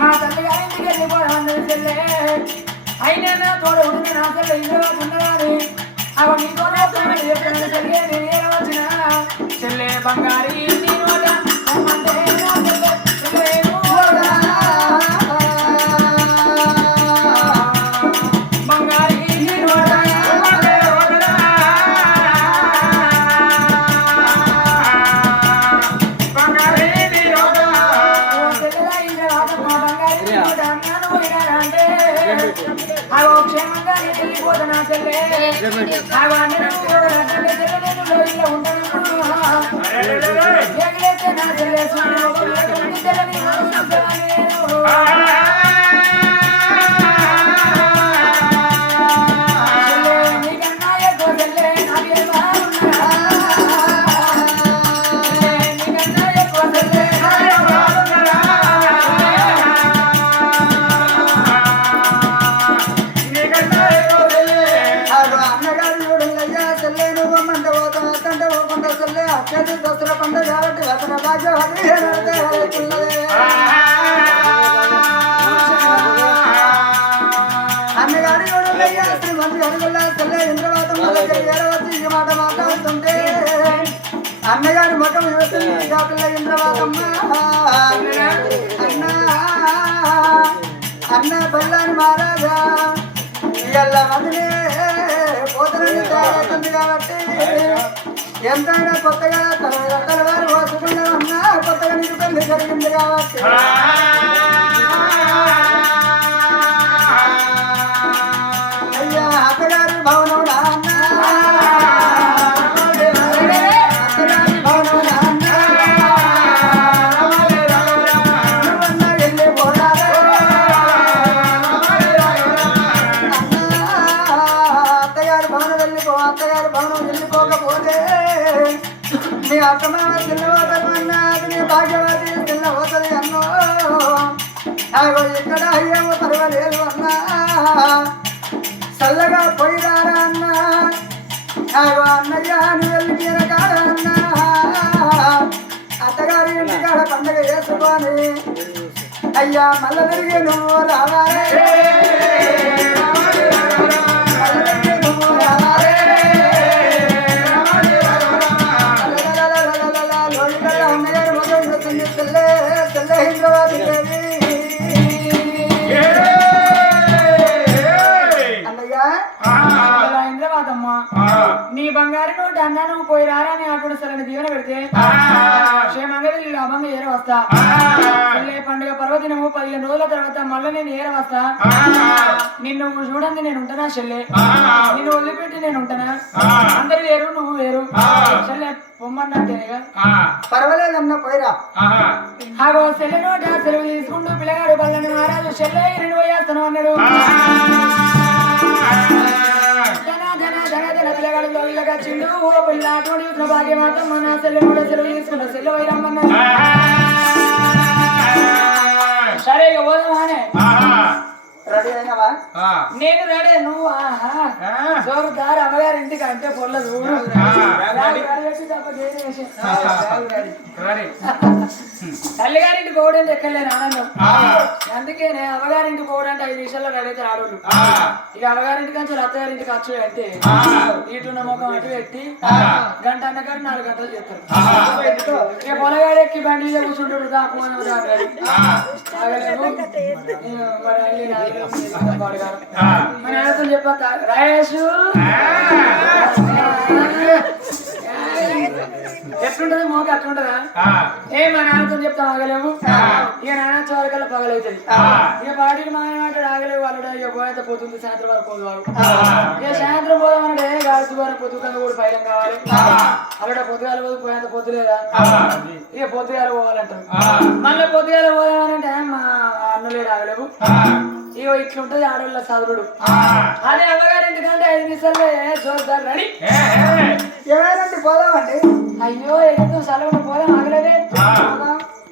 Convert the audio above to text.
మా తల్లి గారింటికి వెళ్ళిపోయాను చెల్లె అయినా తోడు ఉండి నా చెల్లె ఇందులో ఉన్నదాని అవ నీతోనే చెల్లె నేను వచ్చిన చెల్లె బంగారి దసరా పండుగ కాబట్టి దసరా భాగ్యం అన్నగారి మంచి అడుగుల్లా చెల్లె ఇంద్రవాదం వచ్చి ఈ మాట మాట్లాడుతుంటే అన్నగారి ముఖం పిల్ల ఇంద్రవాదమ్మ అన్న బల్లాని మహారాజా ఇళ్ళ మందిని పోతనని తయారవుతుంది కాబట్టి ఎంతైనా కొత్తగా తలవారు పోసుకున్నామన్నా కొత్తగా నీకు పెళ్లి జరిగింది కాబట్టి అయ్యా అత్తగారి భవనం నాన్న అత్తగారి భవనం నాన్న నువ్వన్నా వెళ్ళి పోరాడే అత్తగారి భవనం వెళ్ళిపో అత్తగారి భవనం వెళ్ళిపోకపోతే నీ అత్తమామ చిన్నవతమన్నా నీ భాగ్యవతి చిన్నవతది అన్నో అగో ఇక్కడ అయ్యేమో పర్వాలేదు అన్నా చల్లగా పోయిరారా అన్నా అగో అన్నయ్య అని వెళ్ళి కాడ అన్నా అత్తగారి ఇంటికాడ పండగ చేసుకొని అయ్యా మళ్ళీ తిరిగి నువ్వు రావాలే నీ బంగారు నోటి అన్నా నువ్వు పోయి రారా అని అప్పుడు సరైన దీవెన పెడితే క్షేమంగా వెళ్ళి లాభంగా ఏర వస్తా పండుగ పర్వదినము 15 రోజుల తర్వాత మళ్ళీ నేను ఏర వస్తా నిన్ను చూడండి నేను ఉంటానా చెల్లె నిన్ను వదిలిపెట్టి నేను ఉంటానా అందరు వేరు నువ్వు వేరు చెల్లె పొమ్మన్నట్టేగా పర్వాలేదన్నా పోయిరా ఆగో చెల్లె నోట సెలవు తీసుకుంటూ పిల్లగాడు బల్లని మహారాజు చెల్లె నేను పోయేస్తాను అన్నాడు చిండు పిల్ల భాగ్య మాత్రం మన సెల్లు కూడా సెలవు తీసుకున్నా సెల్లు వైరమ్మన్నా సరే ఇక పోదామానే రెడీ అయినవా నేను రెడీ నువ్వు జోరుదారు అమ్మగారి ఇంటికి అంటే పొల్లదు తల్లిగారింటి పోవడం ఎక్కలేను ఆనందం అందుకే అమ్మగారింటి పోవడానికి 5 నిమిషాల్లో రెడీ అయితే ఆడోళ్ళు ఇక అమ్మగారింటి కంచి అత్తగారింటికి వచ్చు అంటే ఇటున్న ముఖం అటు పెట్టి గంట అన్నగారు 4 గంటలు చెప్తారు ఇక పొలగాడు ఎక్కి బండి మీద కూర్చుంటాడు మన ఆయనతో చెప్పా రాయేషు ఎట్లుంటది మోక అట్లుంటదా మా నాన్నతో చెప్తా ఆగలేము ఇక నాన్న చోరకల్లా పగలవుతుంది ఇక పాటికి మా ఆయన ఆగలేవు వాళ్ళు ఇక పోయేంత పోతుంది సాయంత్రం వరకు పోదు ఇక సాయంత్రం పోదామన్నాడే గాలి ద్వారా పొద్దుకంగా కూడా పైలం కావాలి అక్కడ పొద్దుగాల పోదు పోయేంత పొద్దులేదా ఇక పొద్దుగాల పోవాలంటారు మళ్ళీ పొద్దుగాల పోదామనంటే మా అన్నలేడు ఆగలేవు ఇగో ఇట్లుంటది ఆడవాళ్ళ చదువుడు అదే అమ్మగారింటికంటే 5 నిమిషాలే చూద్దాం రెడీ ఎవరంటే పోదామండి అయ్యో ఎదుగు సెలవులు పోదాం ఆగలేదే